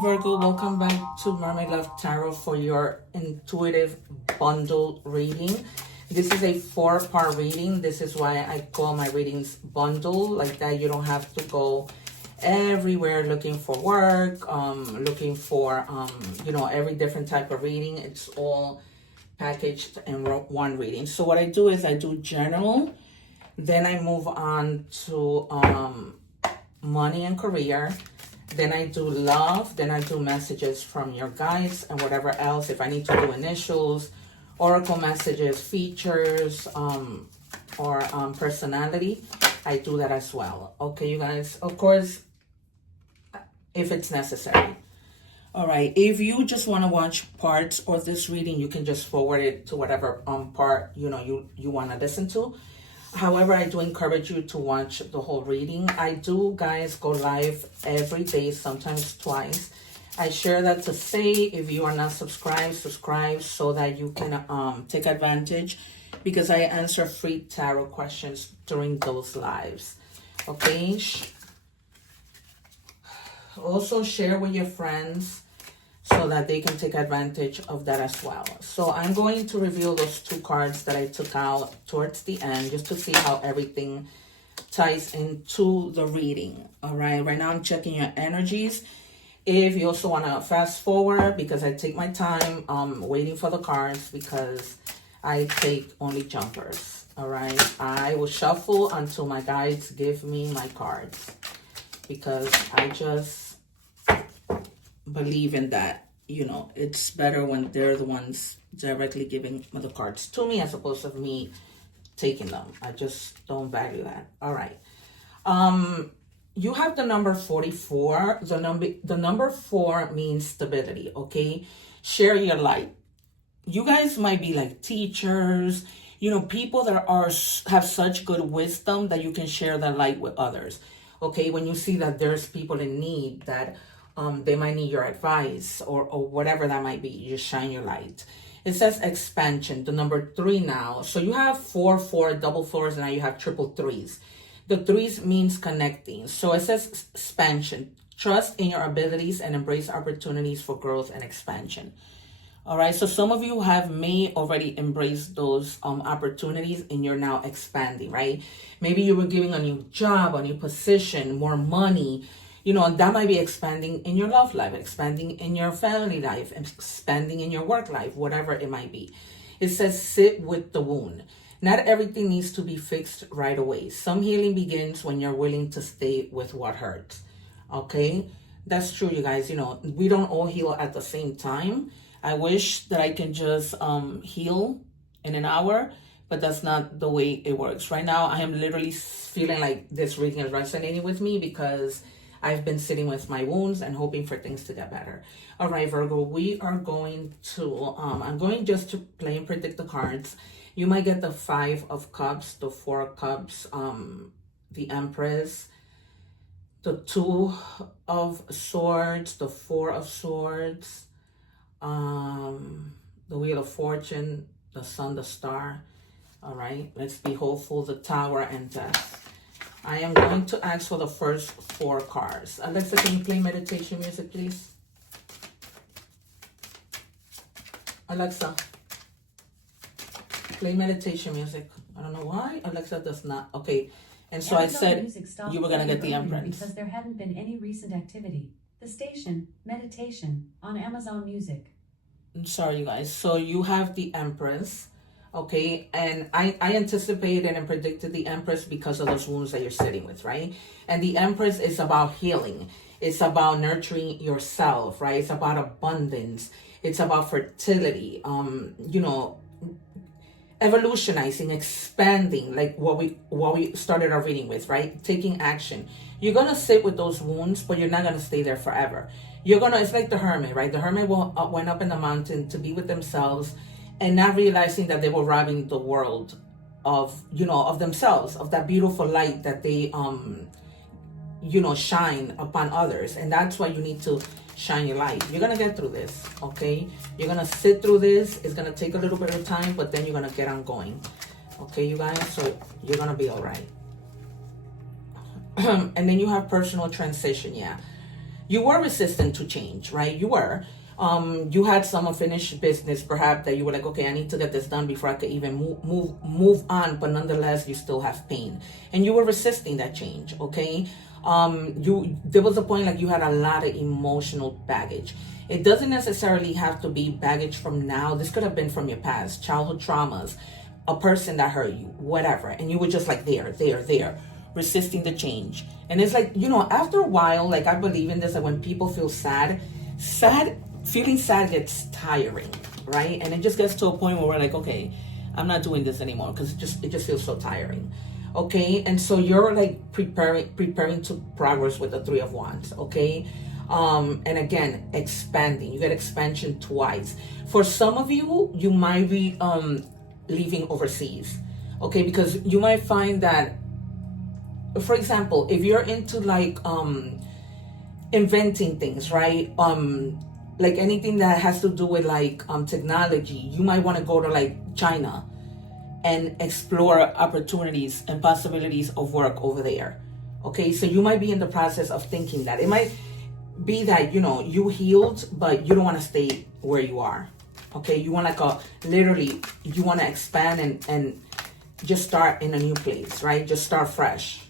Hello Virgo, welcome back to Mermaid Love Tarot for your intuitive bundle reading. This is a 4-part reading. This is why I call my readings bundle, like that you don't have to go everywhere looking for work, looking for, every different type of reading. It's all packaged in one reading. So what I do is I do general, then I move on to money and career. Then I do love, then I do messages from your guides and whatever else. If I need to do initials, oracle messages, features, or personality, I do that as well. Okay, you guys, of course, if it's necessary. All right, if you just want to watch parts of this reading, you can just forward it to whatever part, you want to listen to. However, I do encourage you to watch the whole reading. I do, guys, go live every day, sometimes twice. I share that to say, if you are not subscribed, subscribe so that you can take advantage, because I answer free tarot questions during those lives. Okay? Also, share with your friends so that they can take advantage of that as well. So I'm going to reveal those 2 cards that I took out towards the end, just to see how everything ties into the reading. All right, right now I'm checking your energies. If you also want to fast forward, because I take my time waiting for the cards, because I take only jumpers. All right, I will shuffle until my guides give me my cards, because I just believe in that. It's better when they're the ones directly giving the cards to me as opposed to me taking them. I just don't value that. All right. You have the number 44. The number 4 means stability. Okay, share your light. You guys might be like teachers, people that have such good wisdom that you can share their light with others. Okay, when you see that there's people in need that they might need your advice or whatever that might be, you just shine your light. It says expansion, the number 3 now. So you have 4 double 4s, and now you have triple 3s. The 3s means connecting. So it says expansion. Trust in your abilities and embrace opportunities for growth and expansion. All right, so some of you may already embrace those opportunities, and you're now expanding, right? Maybe you were giving a new job, a new position, more money. That might be expanding in your love life, expanding in your family life, expanding in your work life, whatever it might be. It says sit with the wound. Not everything needs to be fixed right away. Some healing begins when you're willing to stay with what hurts. Okay? That's true, you guys. We don't all heal at the same time. I wish that I can just heal in an hour, but that's not the way it works. Right now, I am literally feeling like this reading is resonating with me, because I've been sitting with my wounds and hoping for things to get better. All right, Virgo, we are going to, I'm going just to play and predict the cards. You might get the 5 of Cups, the 4 of Cups, the Empress, the 2 of Swords, the 4 of Swords, the Wheel of Fortune, the Sun, the Star. All right, let's be hopeful, the Tower, and Death. I am going to ask for the first 4 cards. Alexa, can you play meditation music, please? Alexa, play meditation music. I don't know why Alexa does not. Okay, and so Amazon I said you were going to get the Empress. Because there hadn't been any recent activity. The station, meditation, on Amazon Music. I'm sorry, you guys. So you have the Empress. Okay, and I anticipated and predicted the Empress because of those wounds that you're sitting with, right? And the Empress is about healing. It's about nurturing yourself, right? It's about abundance. It's about fertility. Evolutionizing, expanding, like what we started our reading with, right? Taking action. You're gonna sit with those wounds, but you're not gonna stay there forever. It's like the hermit, right? The hermit went up in the mountain to be with themselves, and not realizing that they were robbing the world of themselves, of that beautiful light that they, shine upon others. And that's why you need to shine your light. You're going to get through this, okay? You're going to sit through this. It's going to take a little bit of time, but then you're going to get on going. Okay, you guys? So you're going to be all right. And then you have personal transition, yeah. you were resistant to change, right? You were. You had some unfinished business, perhaps, that you were like, okay, I need to get this done before I could even move on. But nonetheless, you still have pain, and you were resisting that change. Okay, there was a point like you had a lot of emotional baggage. It doesn't necessarily have to be baggage from now. This could have been from your past, childhood traumas, a person that hurt you, whatever, and you were just like there, resisting the change. And it's like, after a while, like I believe in this, that when people feel feeling sad gets tiring, right? And it just gets to a point where we're like, okay, I'm not doing this anymore because it just feels so tiring. Okay, and so you're like preparing to progress with the Three of Wands. Okay, and again, expanding. You get expansion twice. For some of you, you might be leaving overseas. Okay, because you might find that, for example, if you're into like inventing things, right? Like anything that has to do with like technology, you might want to go to like China and explore opportunities and possibilities of work over there. Okay, so you might be in the process of thinking that. It might be that, you healed, but you don't want to stay where you are. Okay, you want literally, you want to expand and just start in a new place, right? Just start fresh.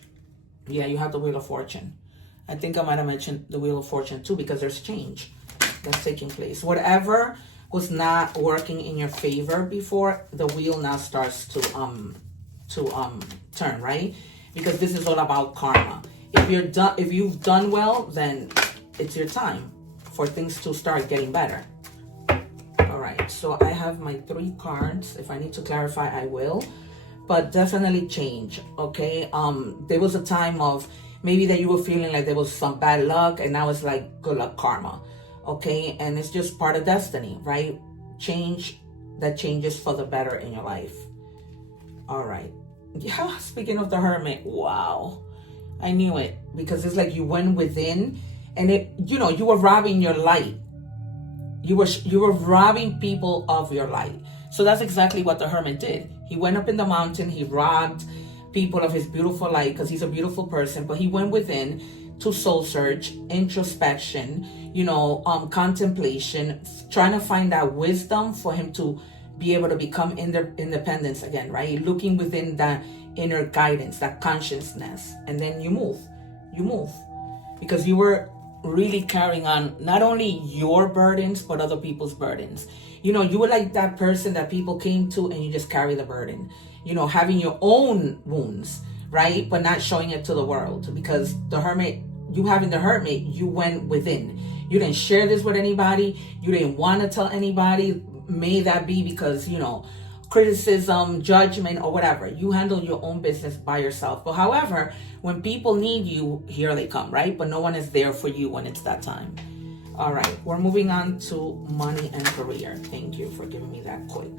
Yeah, you have the Wheel of Fortune. I think I might have mentioned the Wheel of Fortune too, because there's change that's taking place. Whatever was not working in your favor before, the wheel now starts to turn, right? Because this is all about karma. If you've done well, then it's your time for things to start getting better. All right, so I have my 3 cards. If I need to clarify, I will, but definitely change. Okay, there was a time of maybe that you were feeling like there was some bad luck, and now it's like good luck karma. Okay, and it's just part of destiny, right? Change that changes for the better in your life. All right. Yeah, speaking of the Hermit, wow. I knew it, because it's like you went within, and you were robbing your light. You were robbing people of your light. So that's exactly what the Hermit did. He went up in the mountain, he robbed people of his beautiful light, because he's a beautiful person, but he went within to soul search, introspection, contemplation, trying to find that wisdom for him to be able to become independence again, right? Looking within that inner guidance, that consciousness, and then you move, because you were really carrying on not only your burdens, but other people's burdens. You were like that person that people came to and you just carry the burden, having your own wounds, right? But not showing it to the world, because the Hermit, you having the Hermit, you went within. You didn't share this with anybody. You didn't want to tell anybody. May that be because, criticism, judgment, or whatever. You handle your own business by yourself. But however, when people need you, here they come, right? But no one is there for you when it's that time. All right, we're moving on to money and career. Thank you for giving me that quick.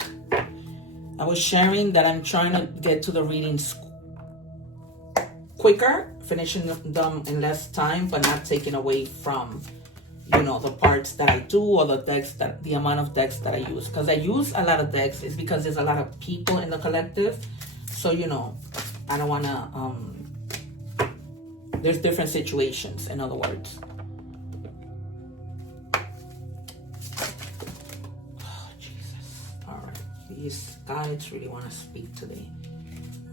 I was sharing that I'm trying to get to the readings quicker, finishing them in less time, but not taking away from, the parts that I do, or the amount of decks that I use. Because I use a lot of decks is because there's a lot of people in the collective. So, I don't want to, there's different situations, in other words. Oh, Jesus. All right. These guides really want to speak today.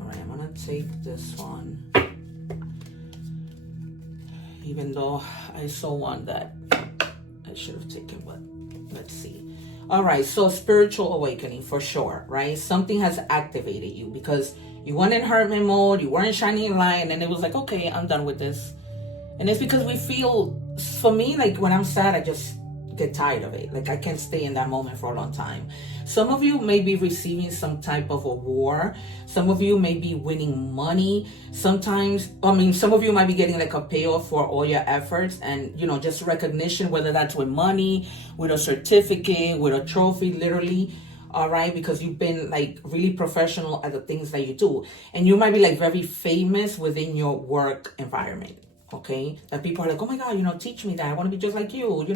All right, I'm going to take this one. Even though I saw one that I should have taken, but let's see. All right, so spiritual awakening for sure, right? Something has activated you because you went in Hermit mode, you weren't shining a light, and then it was like, okay, I'm done with this. And it's because we feel, for me, like when I'm sad, I just get tired of it. Like I can't stay in that moment for a long time. Some of you may be receiving some type of award. Some of you may be winning money. Some of you might be getting like a payoff for all your efforts and, just recognition, whether that's with money, with a certificate, with a trophy, literally. All right, because you've been like really professional at the things that you do. And you might be like very famous within your work environment. Okay, that people are like, oh my God, teach me that. I want to be just like you.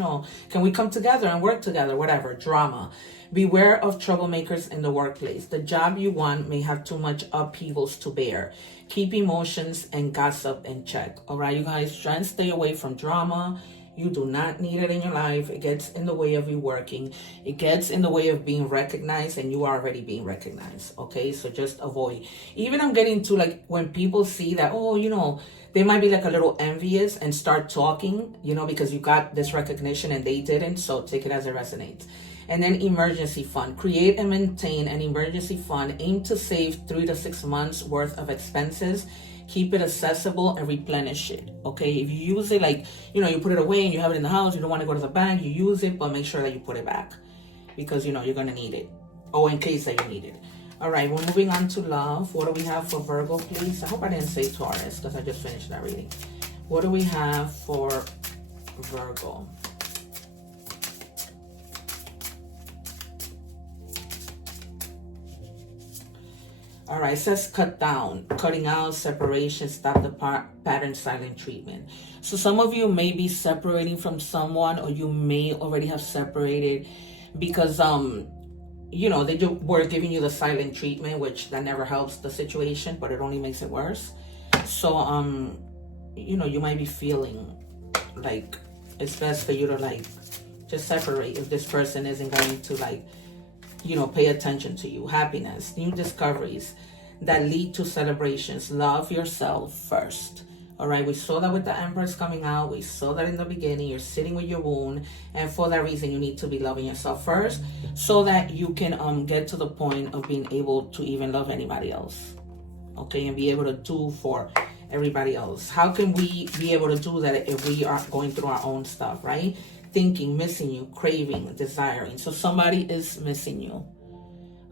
Can we come together and work together? Whatever, drama. Beware of troublemakers in the workplace. The job you want may have too much upheavals to bear. Keep emotions and gossip in check. All right, you guys, try and stay away from drama. You do not need it in your life. It gets in the way of you working. It gets in the way of being recognized, and you are already being recognized. Okay, so just avoid. Even I'm getting to like when people see that, oh, you know, they might be like a little envious and start talking, you know, because you got this recognition and they didn't. So take it as it resonates. And then emergency fund. Create and maintain an emergency fund. Aim to save 3 to 6 months worth of expenses. Keep it accessible and replenish it. Okay, if you use it, like, you know, you put it away and you have it in the house, you don't want to go to the bank, you use it, but make sure that you put it back, because you know you're gonna need it, or in case that you need it. All right, we're moving on to love. What do we have for Virgo, please? I hope I didn't say Taurus, because I just finished that reading. What do we have for Virgo? All right, it says cut down, cutting out, separation, stop the pattern, silent treatment. So some of you may be separating from someone, or you may already have separated because, you know, they were giving you the silent treatment, which that never helps the situation, but it only makes it worse. So, you know, you might be feeling like it's best for you to like just separate if this person isn't going to like, you know, pay attention to you. Happiness, new discoveries that lead to celebrations. Love yourself first. All right, we saw that with the Empress coming out. We saw that in the beginning. You're sitting with your wound, and for that reason, you need to be loving yourself first, so that you can get to the point of being able to even love anybody else. Okay, and be able to do for everybody else. How can we be able to do that if we are going through our own stuff, right? Thinking, missing you, craving, desiring. So somebody is missing you.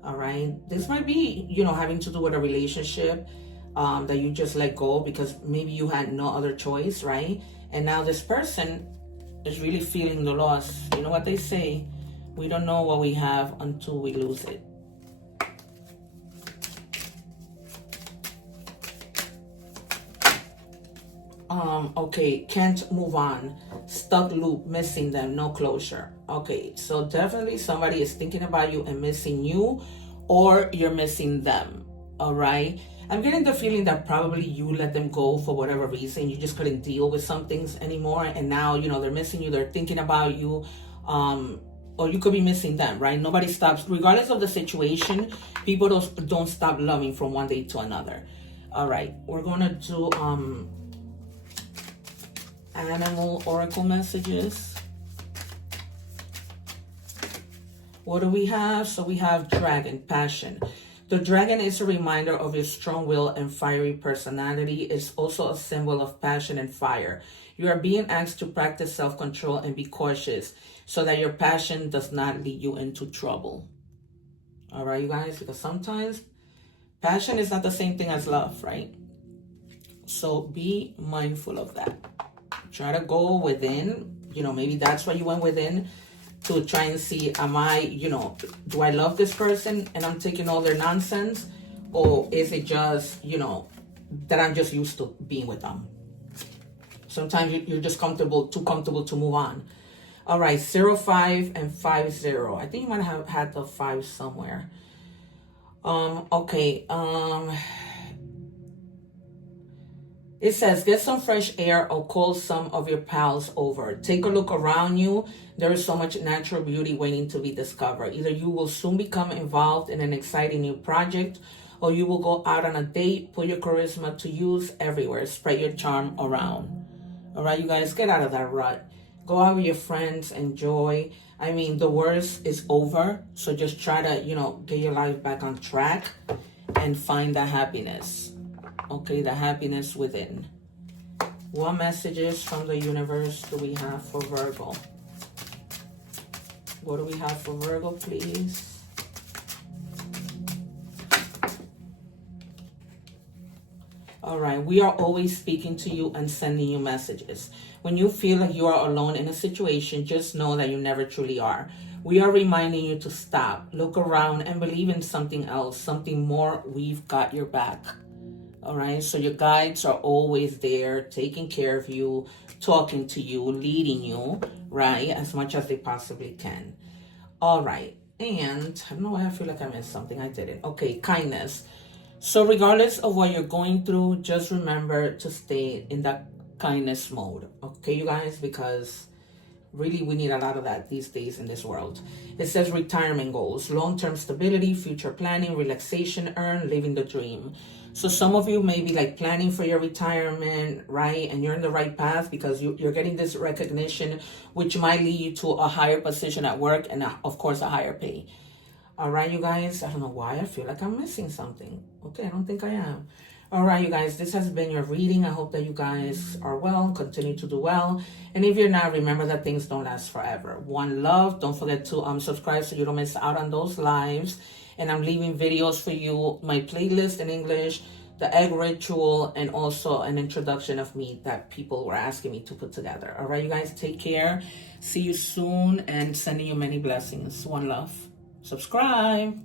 All right. This might be, you know, having to do with a relationship that you just let go because maybe you had no other choice, right? And now this person is really feeling the loss. You know what they say? We don't know what we have until we lose it. Okay, can't move on, stuck loop, missing them, no closure. Okay, so definitely somebody is thinking about you and missing you, or you're missing them. All right, I'm getting the feeling that probably you let them go for whatever reason. You just couldn't deal with some things anymore, and now, you know, they're missing you, they're thinking about you, or you could be missing them, right? Nobody stops, regardless of the situation. People don't stop loving from one day to another. All right, we're gonna do animal oracle messages. What do we have? So we have dragon, passion. The dragon is a reminder of your strong will and fiery personality. It's also a symbol of passion and fire. You are being asked to practice self-control and be cautious so that your passion does not lead you into trouble. All right, you guys, because sometimes passion is not the same thing as love, right? So be mindful of that. Try to go within, you know, maybe that's why you went within, to try and see, am I, you know, do I love this person and I'm taking all their nonsense? Or is it just, you know, that I'm just used to being with them? Sometimes you're just too comfortable to move on. All right, 05 and 50. I think you might have had the 5 somewhere. Okay, it says, get some fresh air or call some of your pals over. Take a look around you. There is so much natural beauty waiting to be discovered. Either you will soon become involved in an exciting new project, or you will go out on a date. Put your charisma to use everywhere. Spread your charm around. All right, you guys, get out of that rut. Go out with your friends. Enjoy. I mean, the worst is over. So just try to, you know, get your life back on track and find that happiness. Okay, the happiness within. What messages from the universe do we have for Virgo? What do we have for Virgo, please? All right, we are always speaking to you and sending you messages. When you feel like you are alone in a situation, just know that you never truly are. We are reminding you to stop, look around, and believe in something else, something more. We've got your back. All right, so your guides are always there, taking care of you, talking to you, leading you, right, as much as they possibly can. All right, and I don't know why I feel like I missed something. I didn't. Okay, kindness. So regardless of what you're going through, just remember to stay in that kindness mode. Okay, you guys, because Really, we need a lot of that these days in this world. It says retirement goals, long-term stability, future planning, relaxation, earn, living the dream. So some of you may be like planning for your retirement, right? And you're in the right path because you're getting this recognition, which might lead you to a higher position at work and of course a higher pay. All right, you guys, I don't know why I feel like I'm missing something. Okay, I don't think I am. All right, you guys, this has been your reading. I hope that you guys are well, continue to do well. And if you're not, remember that things don't last forever. One love. Don't forget to subscribe so you don't miss out on those lives. And I'm leaving videos for you, my playlist in English, the egg ritual, and also an introduction of me that people were asking me to put together. All right, you guys, take care. See you soon and sending you many blessings. One love. Subscribe.